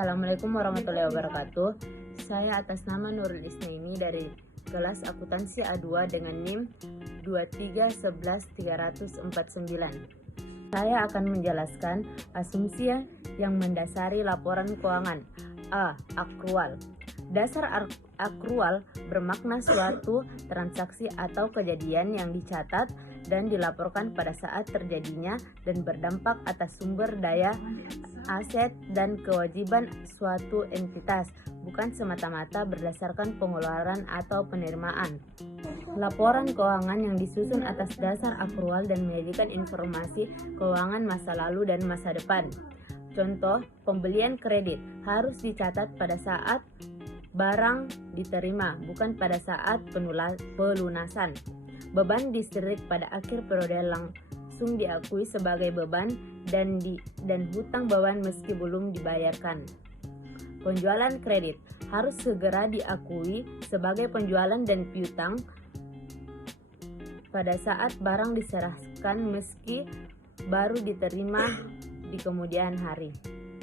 Assalamualaikum warahmatullahi wabarakatuh. Saya atas nama Nurul Isnaini dari kelas akuntansi A2 dengan NIM 2311349. Saya akan menjelaskan asumsi yang mendasari laporan keuangan. A. Akrual. Dasar akrual bermakna suatu transaksi atau kejadian yang dicatat dan dilaporkan pada saat terjadinya dan berdampak atas sumber daya, aset, dan kewajiban suatu entitas, bukan semata-mata berdasarkan pengeluaran atau penerimaan. Laporan keuangan yang disusun atas dasar akrual dan menyajikan informasi keuangan masa lalu dan masa depan. Contoh, pembelian kredit harus dicatat pada saat barang diterima, bukan pada saat pelunasan. Beban listrik pada akhir periode langsung diakui sebagai beban dan hutang beban meski belum dibayarkan. Penjualan kredit harus segera diakui sebagai penjualan dan piutang pada saat barang diserahkan meski baru diterima di kemudian hari.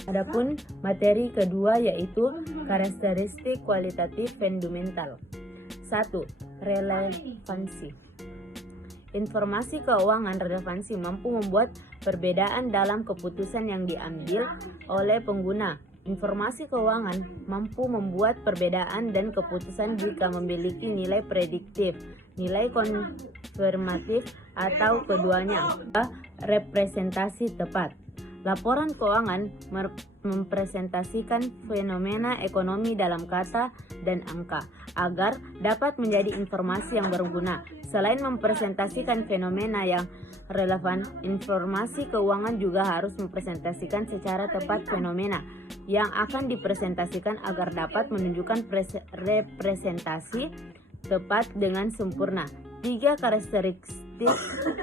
Adapun materi kedua yaitu karakteristik kualitatif fundamental. 1. Relevansi. Informasi keuangan relevansi mampu membuat perbedaan dalam keputusan yang diambil oleh pengguna. Informasi keuangan mampu membuat perbedaan dan keputusan jika memiliki nilai prediktif, nilai konfirmatif, atau keduanya. Representasi tepat. Laporan keuangan mempresentasikan fenomena ekonomi dalam kata dan angka agar dapat menjadi informasi yang berguna. Selain mempresentasikan fenomena yang relevan, informasi keuangan juga harus mempresentasikan secara tepat fenomena yang akan dipresentasikan agar dapat menunjukkan representasi tepat dengan sempurna. 3 karakteristik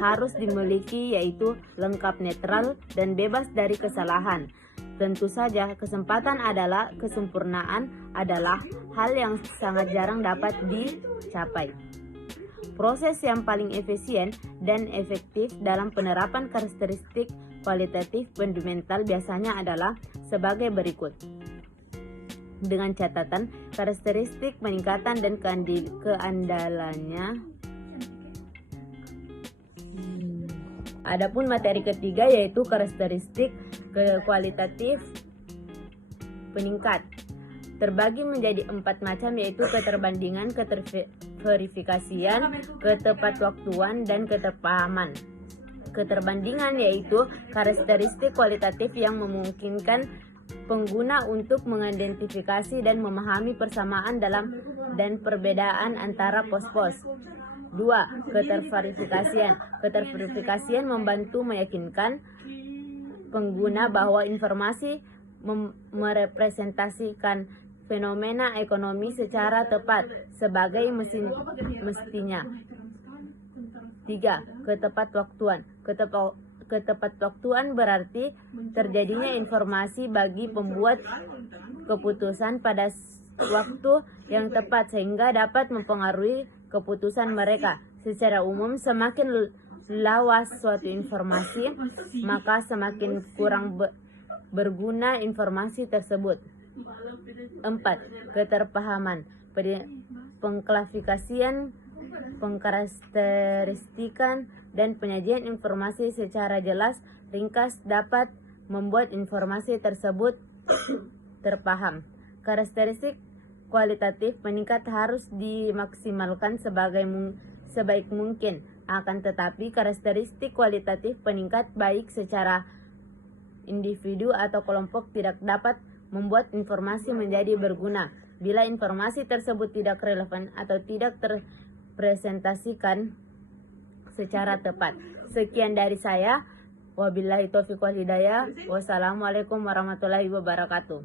harus dimiliki yaitu lengkap, netral, dan bebas dari kesalahan. Tentu saja kesempurnaan adalah hal yang sangat jarang dapat dicapai. Proses yang paling efisien dan efektif dalam penerapan karakteristik kualitatif fundamental biasanya adalah sebagai berikut. Dengan catatan karakteristik peningkatan dan keandalannya. Adapun materi ketiga yaitu karakteristik kualitatif peningkat. Terbagi menjadi 4 macam yaitu keterbandingan, keterverifikasian, ketepatwaktuan, dan keterpahaman. Keterbandingan yaitu karakteristik kualitatif yang memungkinkan pengguna untuk mengidentifikasi dan memahami persamaan dalam dan perbedaan antara pos-pos. 2. Keterverifikasian. Keterverifikasian membantu meyakinkan pengguna bahwa informasi merepresentasikan fenomena ekonomi secara tepat sebagai mestinya. 3. Ketepatwaktuan. Ketepatwaktuan berarti terjadinya informasi bagi pembuat keputusan pada waktu yang tepat sehingga dapat mempengaruhi keputusan mereka. Secara umum, semakin lawas suatu informasi, maka semakin kurang berguna informasi tersebut. 4. Keterpahaman. Pengklasifikasian, pengkarakteristikan, dan penyajian informasi secara jelas, ringkas dapat membuat informasi tersebut terpaham. Karakteristik kualitatif meningkat harus dimaksimalkan sebaik mungkin. Akan tetapi karakteristik kualitatif peningkat baik secara individu atau kelompok tidak dapat membuat informasi menjadi berguna bila informasi tersebut tidak relevan atau tidak terpresentasikan secara tepat. Sekian dari saya. Wabillahi taufiq wal hidayah. Wassalamualaikum warahmatullahi wabarakatuh.